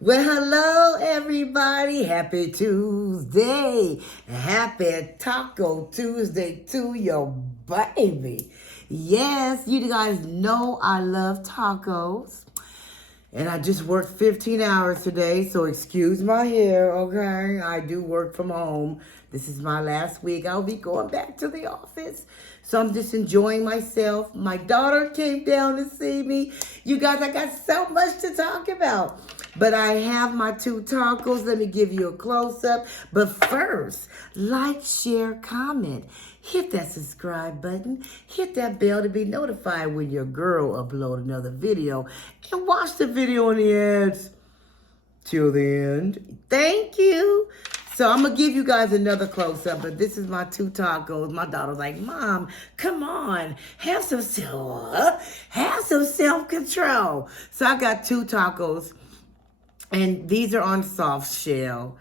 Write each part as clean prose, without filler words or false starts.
Well, hello, everybody. Happy Tuesday. Happy Taco Tuesday to your baby. Yes, you guys know I love tacos. And I just worked 15 hours today, so excuse my hair, okay? I do work from home. This is my last week. I'll be going back to the office. So I'm just enjoying myself. My daughter came down to see me. You guys, I got so much to talk about. But I have my two tacos. Let me give you a close-up. But first, like, share, comment. Hit that subscribe button. Hit that bell to be notified when your girl upload another video. And watch the video on the ads till the end. Thank you. So I'm going to give you guys another close-up, but this is my two tacos. My daughter's like, Mom, come on. Have some self-control. So I got two tacos, and these are on soft shell.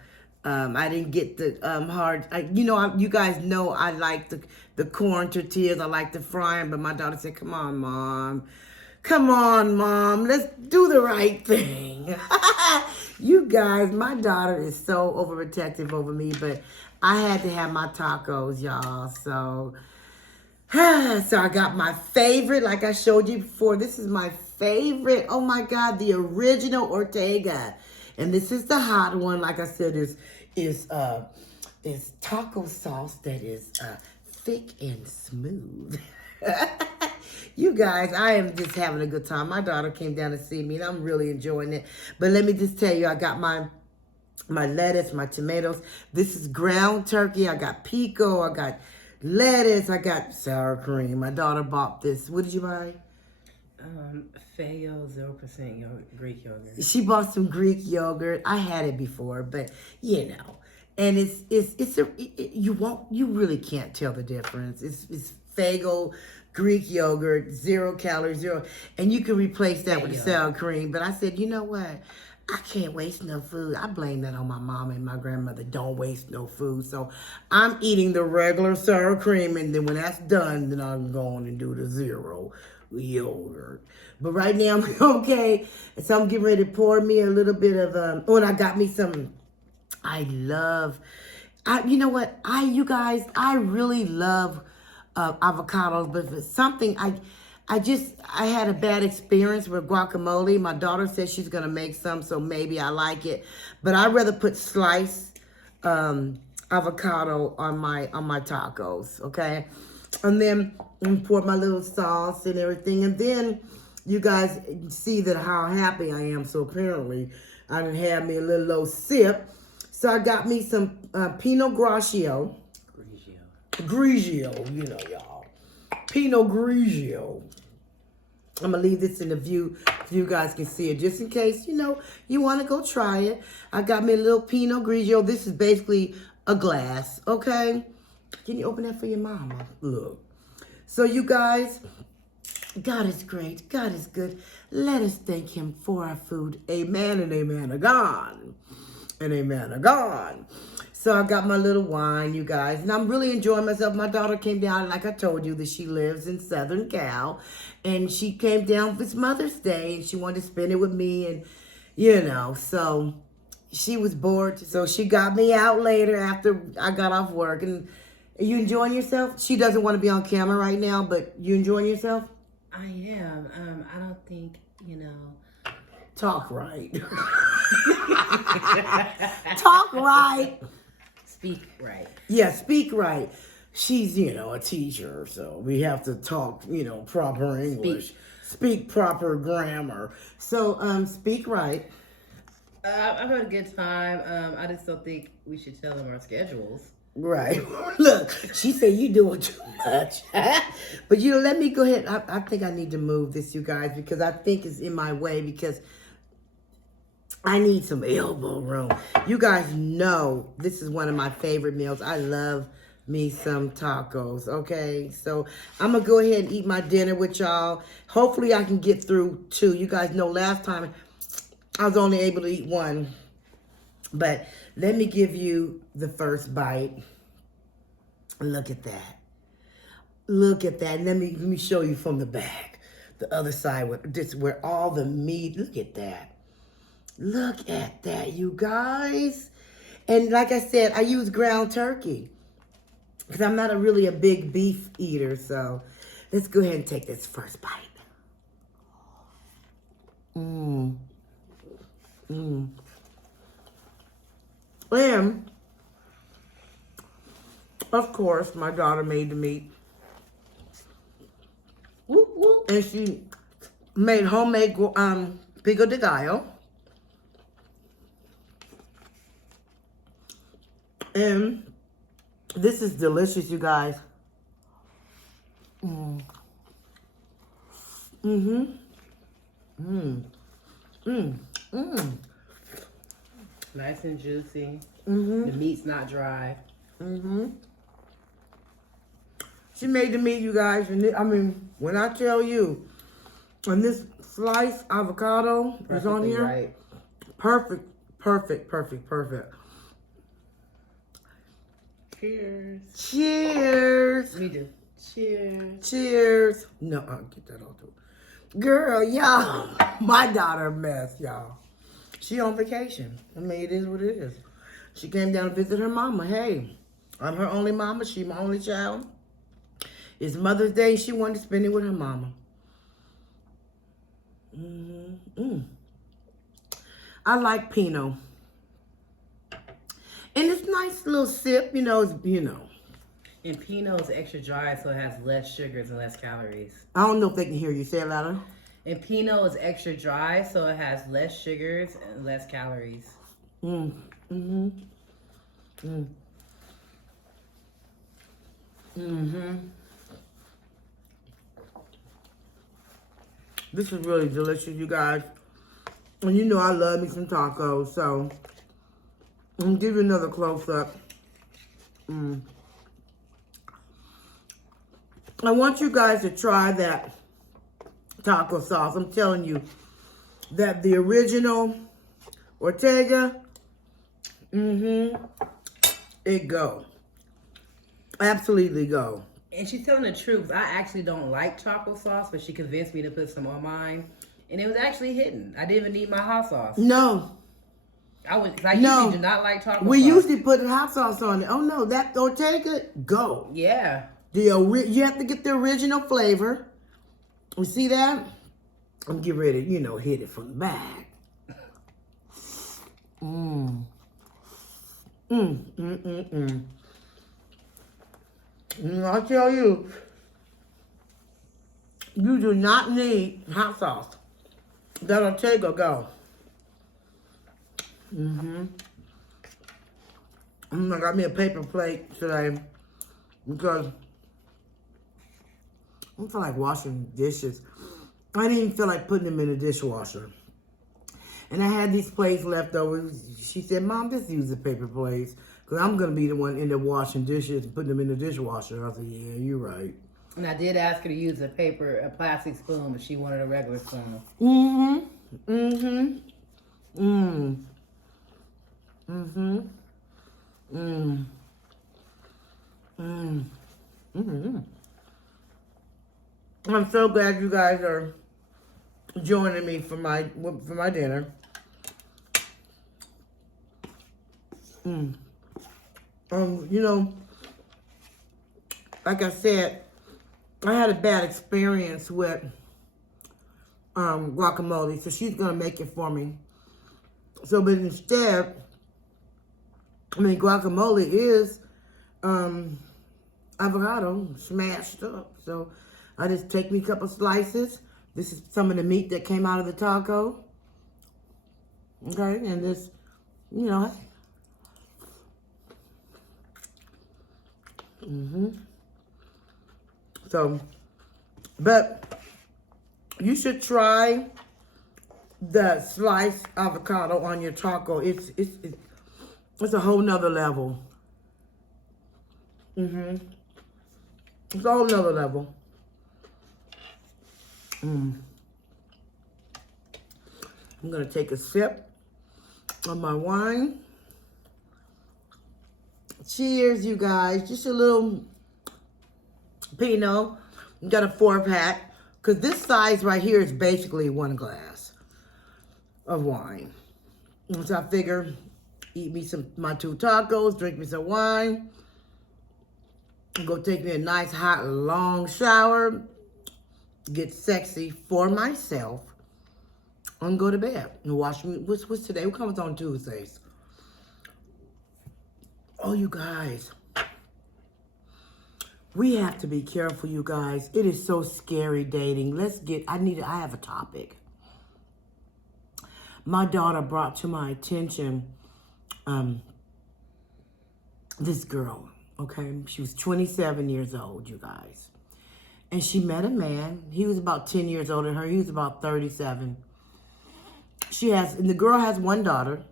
I didn't get the hard. You guys know I like the corn tortillas. I like the frying, but my daughter said, "Come on, Mom. Come on, Mom. Let's do the right thing." You guys, my daughter is so overprotective over me, but I had to have my tacos, y'all. So I got my favorite, like I showed you before. This is my favorite. Oh my God, the original Ortega. And this is the hot one. Like I said, is taco sauce that is thick and smooth. You guys, I am just having a good time. My daughter came down to see me, and I'm really enjoying it. But let me just tell you, I got my lettuce, my tomatoes. This is ground turkey. I got pico. I got lettuce. I got sour cream. My daughter bought this. What did you buy? Fayo 0% Greek yogurt. She bought some Greek yogurt. I had it before, but you know, and you really can't tell the difference. It's Fago Greek yogurt, 0 calories, zero, and you can replace that with sour cream. But I said, you know what? I can't waste no food. I blame that on my mom and my grandmother. Don't waste no food. So I'm eating the regular sour cream, and then when that's done, then I'm going and do the 0 yogurt. But right now I'm okay. So I'm getting ready to pour me a little bit of and I got me some. You know what? You guys, I really love avocados, but for something I had a bad experience with guacamole. My daughter said she's gonna make some, so maybe I like it. But I'd rather put sliced avocado on my tacos, okay? And then pour my little sauce and everything. And then you guys see that how happy I am. So apparently I done had me a little sip. So I got me some Pinot Grigio, you know, y'all. Pinot Grigio. I'm going to leave this in the view so you guys can see it. Just in case, you want to go try it. I got me a little Pinot Grigio. This is basically a glass, okay? Can you open that for your mama? Look. So you guys, God is great. God is good. Let us thank him for our food. Amen and amen to God. And amen to God. So I got my little wine, you guys, and I'm really enjoying myself. My daughter came down, like I told you, that she lives in Southern Cal, and she came down for Mother's Day, and she wanted to spend it with me, and, so she was bored, so she got me out later after I got off work. And are you enjoying yourself? She doesn't want to be on camera right now, but you enjoying yourself? I am. I don't think, Talk right. Talk right. Speak right. Yeah, speak right. She's, a teacher, so we have to talk, proper English. Speak proper grammar. So, speak right. I've had a good time. I just don't think we should tell them our schedules. Right. Look, she said you doing too much. But, let me go ahead. I think I need to move this, you guys, because I think it's in my way, because I need some elbow room. You guys know this is one of my favorite meals. I love me some tacos, okay? So I'm going to go ahead and eat my dinner with y'all. Hopefully I can get through 2. You guys know last time I was only able to eat 1. But let me give you the first bite. Look at that. Look at that. Let me show you from the back. The other side, where all the meat. Look at that. Look at that, you guys. And like I said, I use ground turkey because I'm not really a big beef eater. So let's go ahead and take this first bite. Mmm. Mmm. And, of course, my daughter made the meat. Whoop, whoop. And she made homemade pico de gallo. And this is delicious, you guys. Mm. Mm-hmm. Mm. Mm. Mm. Nice and juicy. Mm-hmm. The meat's not dry. Mm-hmm. She made the meat, you guys. And I mean, when I tell you, and this sliced avocado is on Perfectly here. right. Perfect, perfect, perfect, perfect. Cheers. Cheers. Me too. Cheers. Cheers. No, I'll get that all too. Girl, y'all, my daughter a mess, y'all. She on vacation. I mean, it is what it is. She came down to visit her mama. Hey, I'm her only mama. She my only child. It's Mother's Day. She wanted to spend it with her mama. I like Pinot. And it's nice little sip, you know, And Pinot is extra dry, so it has less sugars and less calories. I don't know if they can hear you. Say it louder. And Pinot is extra dry, so it has less sugars and less calories. Mm-hmm. This is really delicious, you guys. And you know I love me some tacos, so I'm gonna give you another close-up. I want you guys to try that taco sauce. I'm telling you that the original Ortega, it go. Absolutely go. And she's telling the truth. I actually don't like taco sauce, but she convinced me to put some on mine. And it was actually hitting. I didn't even need my hot sauce. No. I usually do not like taco sauce. We usually put hot sauce on it. Oh no, that Ortega, go. Yeah. You have to get the original flavor. You see that? I'm getting ready to, hit it from the back. I tell you, you do not need hot sauce. That'll take a go. I got me a paper plate today because I don't feel like washing dishes. I didn't even feel like putting them in the dishwasher. And I had these plates left over. She said, Mom, just use the paper plates. Because I'm going to be the one in there washing dishes and putting them in the dishwasher. I said, yeah, you're right. And I did ask her to use a plastic spoon, but she wanted a regular spoon. I'm so glad you guys are joining me for my dinner. Like I said, I had a bad experience with guacamole, so she's gonna make it for me. So, but instead, guacamole is avocado smashed up. So I just take me a couple slices. This is some of the meat that came out of the taco. Okay, and this, So, but you should try the sliced avocado on your taco. It's a whole nother level. It's a whole nother level. I'm gonna take a sip of my wine. Cheers, you guys. Just a little Pinot. Got a 4-pack. Because this size right here is basically 1 glass of wine. So I figure, eat me my 2 tacos, drink me some wine, go take me a nice, hot, long shower, get sexy for myself, and go to bed and watch me. What's today? What comes on Tuesdays? Oh, you guys. We have to be careful, you guys. It is so scary dating. I have a topic. My daughter brought to my attention this girl, okay? She was 27 years old, you guys. And she met a man. He was about 10 years older than her. He was about 37. And the girl has 1 daughter.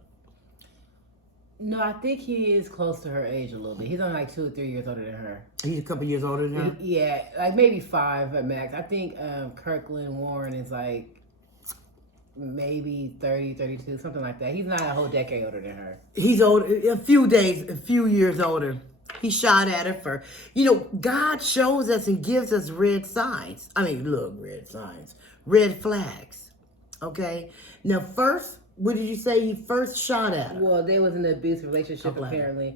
No, I think he is close to her age a little bit. He's only like 2 or 3 years older than her. He's a couple years older than her? Yeah, like maybe 5 at max. I think Kirkland Warren is like maybe 30, 32, something like that. He's not a whole decade older than her. He's old, a few years older. He shot at her God shows us and gives us red signs. Red flags. Okay? Now, first, what did you say he first shot at her? Well, they was in an abusive relationship, apparently.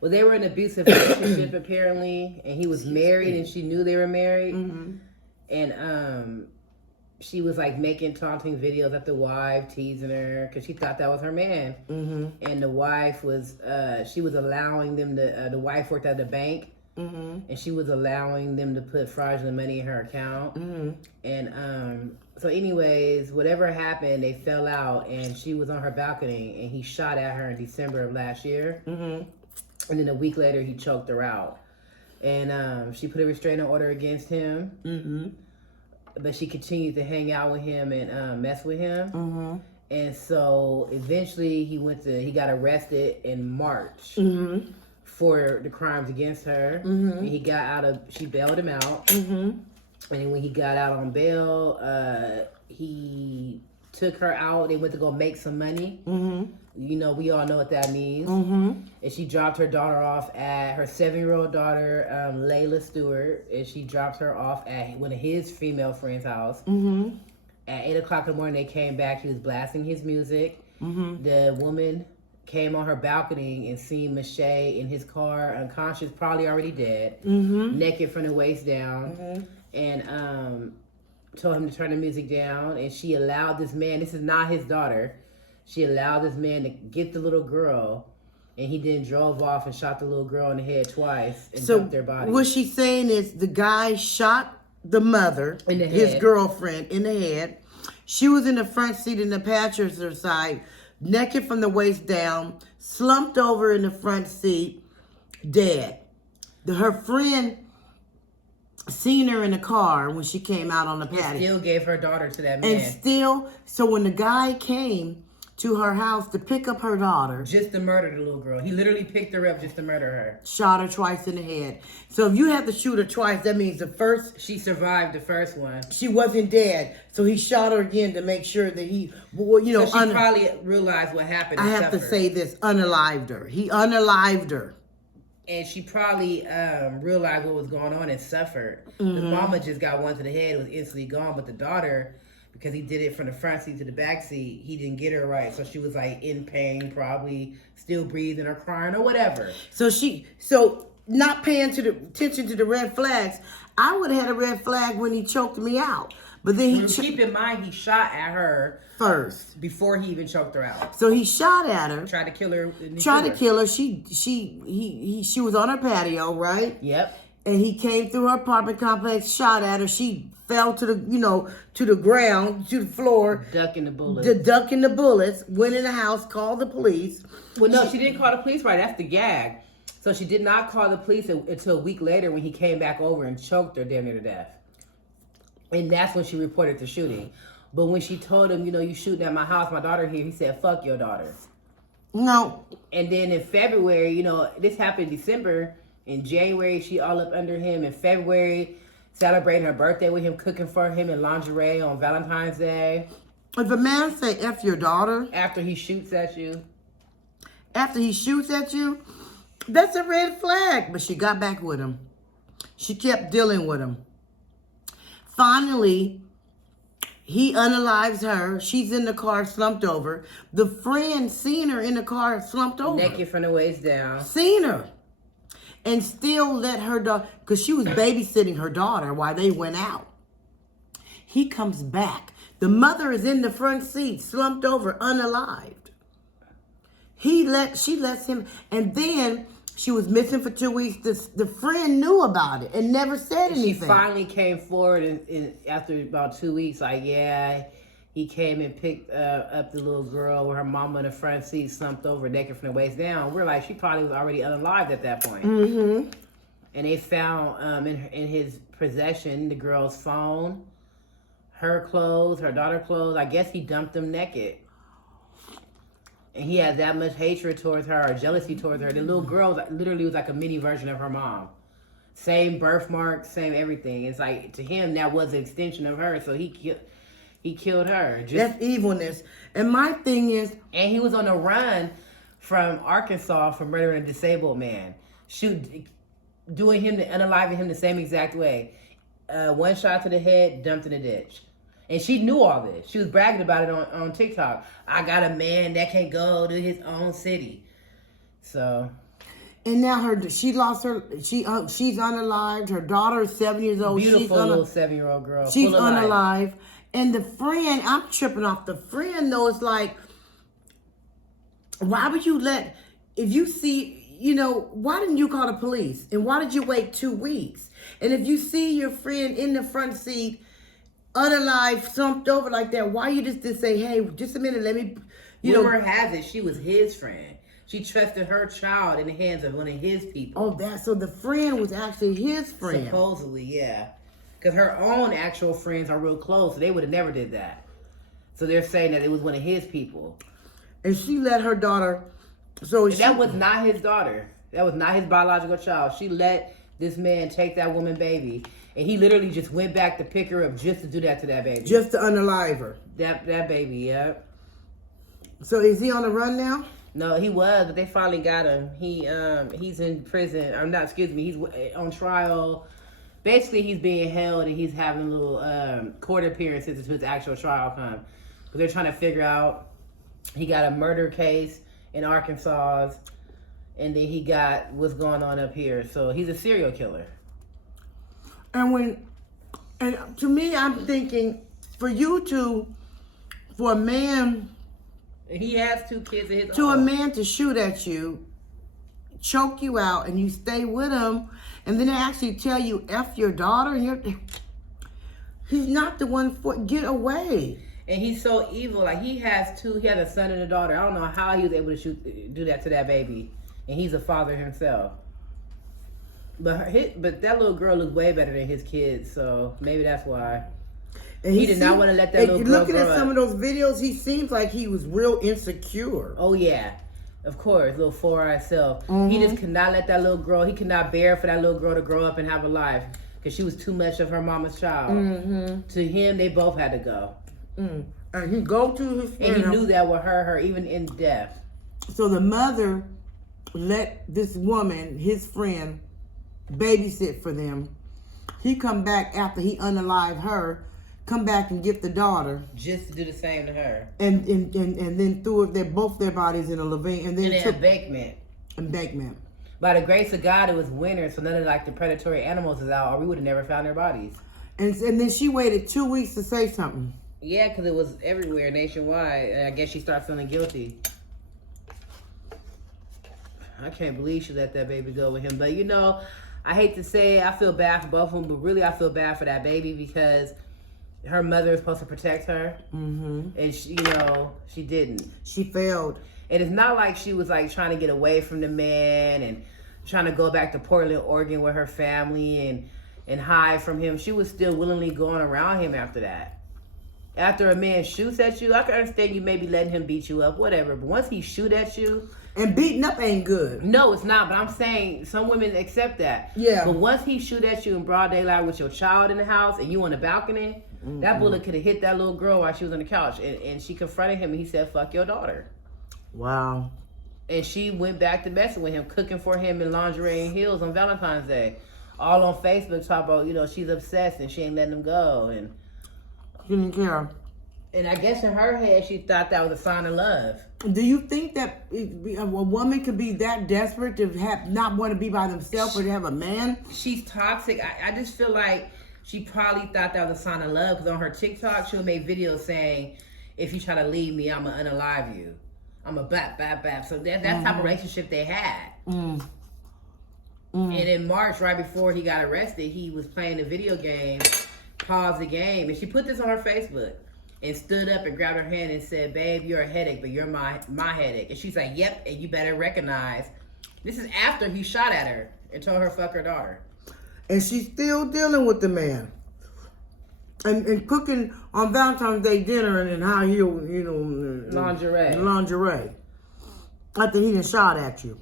Well, they were in an abusive relationship, apparently, and he was married, and she knew they were married. Mm-hmm. And she was, like, making taunting videos at the wife, teasing her, because she thought that was her man. Mm-hmm. And the wife was, she was allowing them to, the wife worked at the bank, mm-hmm. and she was allowing them to put fraudulent money in her account. Mm-hmm. And so anyways, whatever happened, they fell out, and she was on her balcony, and he shot at her in December of last year. Mm-hmm. And then a week later, he choked her out. And she put a restraining order against him. Mm-hmm. But she continued to hang out with him and mess with him. Mm-hmm. And so eventually he got arrested in March Mm-hmm. for the crimes against her. Mm-hmm. And she bailed him out. Mm-hmm. And then when he got out on bail, he took her out. They went to go make some money. Mm-hmm. We all know what that means. Mm-hmm. And she dropped her daughter off at her 7-year-old daughter, Layla Stewart. And she dropped her off at one of his female friends' house. Mm-hmm. At 8 o'clock in the morning, they came back. He was blasting his music. Mm-hmm. The woman came on her balcony and seen Mache in his car, unconscious, probably already dead, Mm-hmm. naked from the waist down. Mm-hmm. And told him to turn the music down. And she allowed this man, this is not his daughter, she allowed this man to get the little girl, and he then drove off and shot the little girl in the head twice and dumped their body. What she's saying is the guy shot the mother, In the his head. girlfriend, in the head. She was in the front seat in the passenger side, naked from the waist down, slumped over in the front seat, dead. Her friend seen her in the car when she came out on the patio. Still gave her daughter to that man. And so when the guy came to her house to pick up her daughter, Just to murder the little girl. He literally picked her up just to murder her. shot her twice in the head. So if you have to shoot her twice, that means the first, She survived the first one. she wasn't dead. So he shot her again to make sure that he, So she probably realized what happened. I and have to suffered. say this, unalived her. He unalived her. And she probably realized what was going on and suffered. Mm-hmm. The mama just got one to the head, was instantly gone. But the daughter, because he did it from the front seat to the back seat, he didn't get her right. So she was like in pain, probably still breathing or crying or whatever. So not paying attention to the red flags, I would have had a red flag when he choked me out. But then Keep in mind, he shot at her first. before he even choked her out. So he shot at her. Tried to kill her. Tried to kill her. She was on her patio, right? Yep. And he came through her apartment complex, shot at her. She fell to the ground, to the floor. Ducking the bullets. Ducking the bullets. Went in the house, called the police. Well, no, she didn't call the police, right? That's the gag. So she did not call the police until a week later when he came back over and choked her damn near to death. And that's when she reported the shooting. But when she told him, you shooting at my house, my daughter here, he said, fuck your daughter. No. And then in February, this happened in December. In January, she all up under him. In February, celebrating her birthday with him, cooking for him in lingerie on Valentine's Day. If a man say F your daughter After he shoots at you. that's a red flag. But she got back with him. She kept dealing with him. Finally, He unalives her. She's in the car slumped over. The friend seen her in the car slumped over. Naked from the waist down. Seen her. And still let her daughter, because she was babysitting her daughter while they went out. He comes back. The mother is in the front seat, slumped over, unalived. She lets him, and then she was missing for 2 weeks. The friend knew about it and never said anything. She finally came forward and after about 2 weeks, like, yeah, he came and picked up the little girl with her mama in the front seat, slumped over, naked from the waist down. We're like, she probably was already unalived at that point. Mm-hmm. And they found in his possession the girl's phone, her clothes, her daughter's clothes. I guess he dumped them naked. And he had that much hatred towards her or jealousy towards her. The little girl literally was like a mini version of her mom. Same birthmark, same everything. It's like, to him, that was an extension of her. So he killed her. That's evilness. And my thing is... And he was on the run from Arkansas for murdering a disabled man. Doing him, unaliving him the same exact way. One shot to the head, dumped in a ditch. And she knew all this. She was bragging about it on TikTok. I got a man that can go to his own city. So. And now she's unalived. Her daughter is 7 years old. Beautiful little 7-year-old girl. She's unalive. And the friend, I'm tripping off the friend though. It's like, why would you if you see, why didn't you call the police? And why did you wait 2 weeks? And if you see your friend in the front seat, unalive, slumped over like that, why you just say, hey, just a minute, let me, Rumor has it she was his friend. She trusted her child in the hands of one of his people. Oh, so the friend was actually his friend. Supposedly, yeah. Because her own actual friends are real close, so they would have never did that. So they're saying that it was one of his people. And she let her daughter, that was not his daughter. That was not his biological child. She let this man take that woman baby. And he literally just went back to pick her up just to do that to that baby. Just to unalive her. That baby, yep. So is he on the run now? No, he was, but they finally got him. He's in prison. He's on trial. Basically, he's being held and he's having little court appearances until his actual trial comes. But they're trying to figure out, he got a murder case in Arkansas, and then he got what's going on up here. So he's a serial killer. And to me, I'm thinking, for a man, he has 2 kids of his own. To a man to shoot at you, choke you out, and you stay with him, and then they actually tell you F your daughter, and he's not the one get away. And he's so evil. Like, he had a son and a daughter. I don't know how he was able to do that to that baby, and he's a father himself. But that little girl looks way better than his kids, so maybe that's why. And he did not want to let that little girl grow up. Looking at some of those videos, he seems like he was real insecure. Oh, yeah. Of course, little 4-eyed self. Mm-hmm. He just could not let that little girl, he could not bear for that little girl to grow up and have a life because she was too much of her mama's child. Mm-hmm. To him, they both had to go. Mm. And he go to his friend. And he knew that would hurt her even in death. So the mother let this woman, his friend, babysit for them. He come back after he unalive her, come back and get the daughter. Just to do the same to her. And then threw both their bodies in a ravine. And then took embankment. By the grace of God, it was winter, so none of the predatory animals is out, or we would have never found their bodies. And then she waited 2 weeks to say something. Yeah, because it was everywhere nationwide. And I guess she started feeling guilty. I can't believe she let that baby go with him. But I hate to say it, I feel bad for both of them, but really I feel bad for that baby because her mother is supposed to protect her. Mm-hmm. And she didn't. She failed. And it's not like she was trying to get away from the man and trying to go back to Portland, Oregon with her family and hide from him. She was still willingly going around him after that. After a man shoots at you, I can understand you maybe letting him beat you up, whatever. But once he shoot at you... And beating up ain't good. No, it's not. But I'm saying some women accept that. Yeah. But once he shoot at you in broad daylight with your child in the house and you on the balcony, that bullet could have hit that little girl while she was on the couch. And she confronted him and he said, fuck your daughter. Wow. And she went back to messing with him, cooking for him in lingerie and heels on Valentine's Day. All on Facebook talk about, she's obsessed and she ain't letting him go. And she didn't care. And I guess in her head, she thought that was a sign of love. Do you think that a woman could be that desperate to not want to be by themselves or to have a man? She's toxic. I just feel like she probably thought that was a sign of love because on her TikTok, she'll make videos saying, if you try to leave me, I'm going to unalive you. I'm a bap, bap, bap. So that's the type of relationship they had. And in March, right before he got arrested, he was playing a video game, paused the game, and she put this on her Facebook and stood up and grabbed her hand and said, babe, you're a headache, but you're my headache. And she's like, yep, and you better recognize. This is after he shot at her and told her fuck her daughter. And she's still dealing with the man. And cooking on Valentine's Day dinner and how he'll, lingerie. After he done shot at you.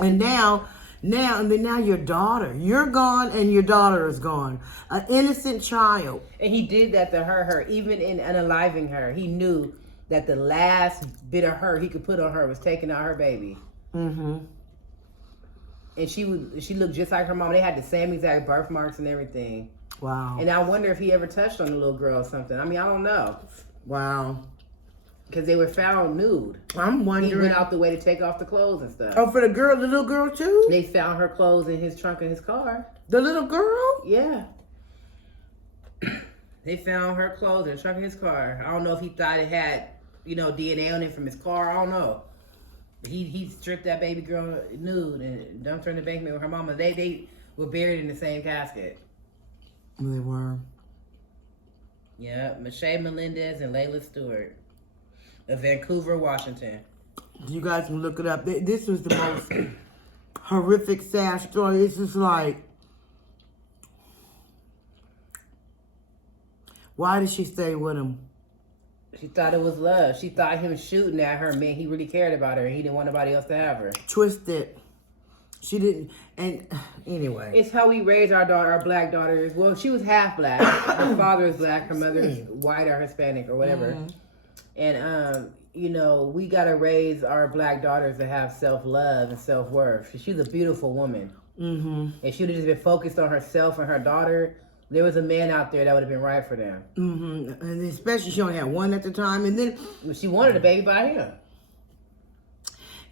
And now your daughter. You're gone and your daughter is gone. An innocent child. And he did that to her. Even in unaliving her, he knew that the last bit of her he could put on her was taking out her baby. And she looked just like her mom. They had the same exact birthmarks and everything. Wow. And I wonder if he ever touched on the little girl or something. I mean, I don't know. Wow. Because they were found nude. I'm wondering. He went out the way to take off the clothes and stuff. Oh, for the little girl too? They found her clothes in his trunk of his car. The little girl? Yeah. They found her clothes in the trunk of his car. I don't know if he thought it had, DNA on it from his car. I don't know. But he stripped that baby girl nude and dumped her in the basement with her mama. They were buried in the same casket. They were. Yeah, Michelle Melendez and Layla Stewart of Vancouver, Washington. You guys can look it up. This was the most horrific, sad story. It's just like, why did she stay with him? She thought it was love. She thought him shooting at her meant he really cared about her and he didn't want nobody else to have her. Twisted. She didn't, and anyway. It's how we raise our daughter, our black daughters. Well, she was half black. Her father is black. Her mother is white or Hispanic or whatever. And, we got to raise our black daughters to have self-love and self-worth. She's a beautiful woman. If she would have just been focused on herself and her daughter, there was a man out there that would have been right for them. And especially she only had one at the time. And then she wanted a baby by him.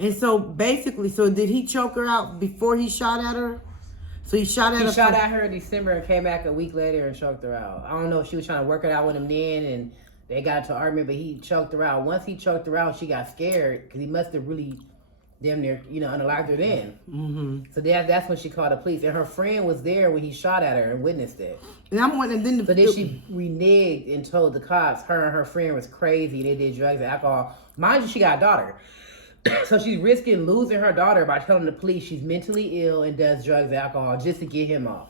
And so basically, did he choke her out before he shot at her? So he shot at her? He shot at her in December and came back a week later and choked her out. I don't know if she was trying to work it out with him then and they got into an argument, but he choked her out. Once he choked her out, she got scared because he must have really damn near, unalived her then. So that's when she called the police. And her friend was there when he shot at her and witnessed it. And I'm wondering then. So then she reneged and told the cops her and her friend was crazy. They did drugs and alcohol. Mind you, she got a daughter. So she's risking losing her daughter by telling the police she's mentally ill and does drugs and alcohol just to get him off.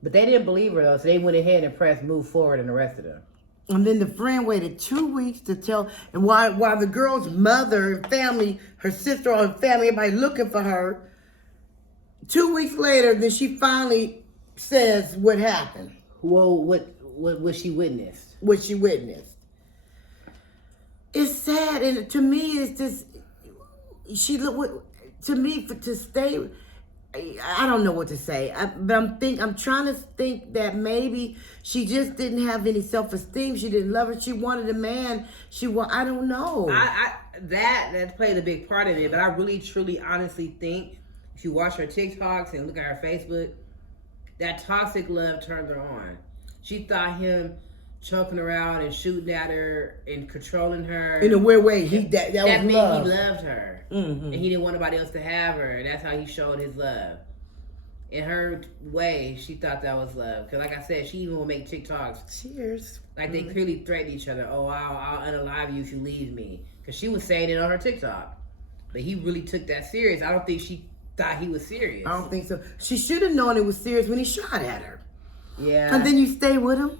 But they didn't believe her though, so they went ahead and pressed move forward and arrested her. And then the friend waited 2 weeks to tell, and while the girl's mother and family, her sister and family, everybody looking for her, 2 weeks later, then she finally says what happened. Well, what she witnessed. What she witnessed. It's sad, and to me, it's just, to stay, I don't know what to say, but I'm trying to think that maybe she just didn't have any self-esteem. She didn't love her. She wanted a man. I don't know. That played a big part in it, but I really, truly, honestly think if you watch her TikToks and look at her Facebook, that toxic love turned her on. She thought him choking her out and shooting at her and controlling her in a weird way. That meant was love. He loved her, and he didn't want nobody else to have her. And that's how he showed his love. In her way, she thought that was love. Because like I said, she even will make TikToks. Cheers. Like they clearly threatened each other. Oh, I'll unalive you if you leave me. Because she was saying it on her TikTok. But he really took that serious. I don't think she thought he was serious. I don't think so. She should have known it was serious when he shot at her. Yeah. And then you stay with him.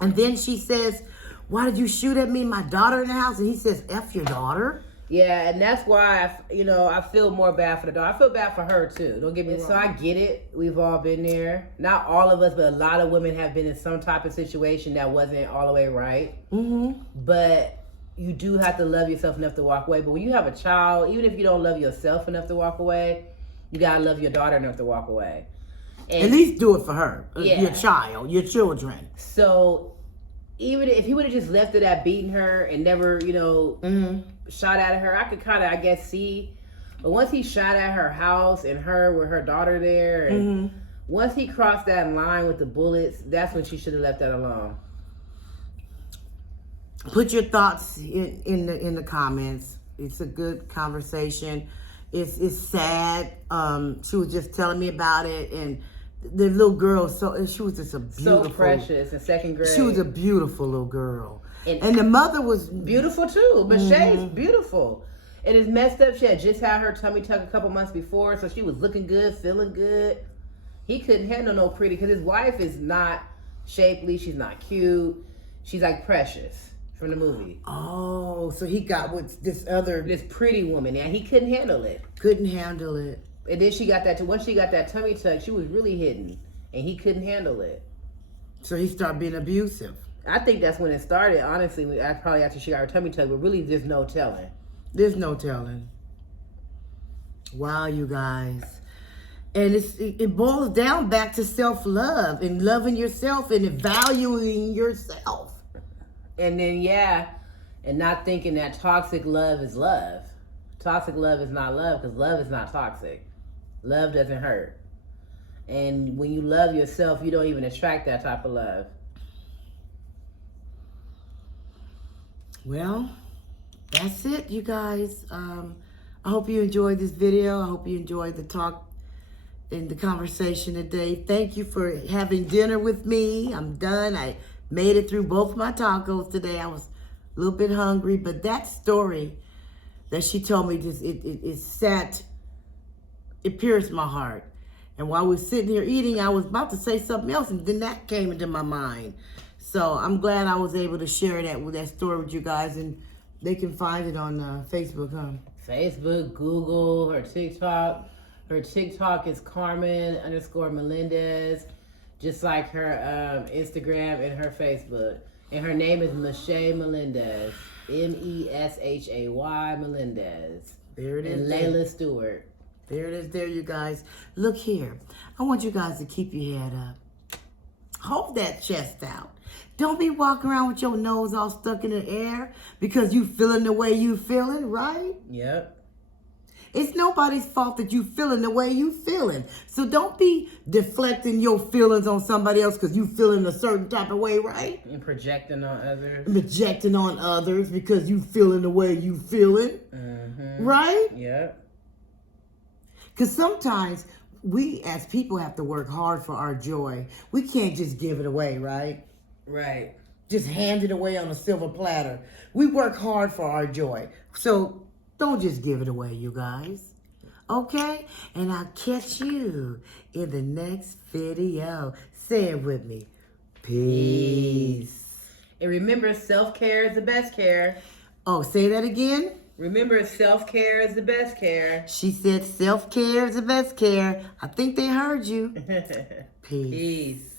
And then she says, why did you shoot at me? My daughter in the house. And he says, F your daughter. Yeah, and that's why, I feel more bad for the daughter. I feel bad for her, too. Don't get me wrong. So I get it. We've all been there. Not all of us, but a lot of women have been in some type of situation that wasn't all the way right. But you do have to love yourself enough to walk away. But when you have a child, even if you don't love yourself enough to walk away, you got to love your daughter enough to walk away. And at least do it for her, yeah. Your child, your children. So even if he would have just left it at beating her and never, shot at her, I could kind of, I guess, see. But once he shot at her house and her with her daughter there, and once he crossed that line with the bullets, that's when she should have left that alone. Put your thoughts in the comments. It's a good conversation. It's sad. She was just telling me about it, and the little girl. She was just a beautiful, so precious in second grade. She was a beautiful little girl, and the mother was beautiful too. But Shay's beautiful, and it's messed up. She had just had her tummy tuck a couple months before, so she was looking good, feeling good. He couldn't handle no pretty because his wife is not shapely. She's not cute. She's like Precious from the movie. Oh, so he got with this pretty woman. Yeah, he couldn't handle it. Couldn't handle it. And then once she got that tummy tuck, she was really hidden, and he couldn't handle it. So he started being abusive. I think that's when it started. Honestly, probably after she got her tummy tuck, but really, there's no telling. There's no telling. Wow, you guys. And it boils down back to self-love and loving yourself and valuing yourself. And then, and not thinking that toxic love is love. Toxic love is not love because love is not toxic. Love doesn't hurt. And when you love yourself, you don't even attract that type of love. Well, that's it, you guys. I hope you enjoyed this video. I hope you enjoyed the talk and the conversation today. Thank you for having dinner with me. I'm done. I made it through both my tacos today. I was a little bit hungry, but that story that she told me, it pierced my heart. And while we were sitting here eating, I was about to say something else, and then that came into my mind. So I'm glad I was able to share that story with you guys, and they can find it on Facebook, huh? Facebook, Google, her TikTok. Her TikTok is Carmen_Melendez, just like her Instagram and her Facebook. And her name is Meshay Melendez, Meshay Melendez. There it is. And Layla Stewart. There it is there, you guys. Look here. I want you guys to keep your head up. Hold that chest out. Don't be walking around with your nose all stuck in the air because you feeling the way you feeling, right? Yep. It's nobody's fault that you feeling the way you feeling. So don't be deflecting your feelings on somebody else because you feeling a certain type of way, right? And projecting on others. Projecting on others because you feeling the way you feeling, right? Yep. Because sometimes we as people have to work hard for our joy. We can't just give it away, right? Right. Just hand it away on a silver platter. We work hard for our joy. So don't just give it away, you guys. Okay? And I'll catch you in the next video. Say it with me. Peace. And remember, self-care is the best care. Oh, say that again? Remember, self-care is the best care. She said self-care is the best care. I think they heard you. Peace. Peace.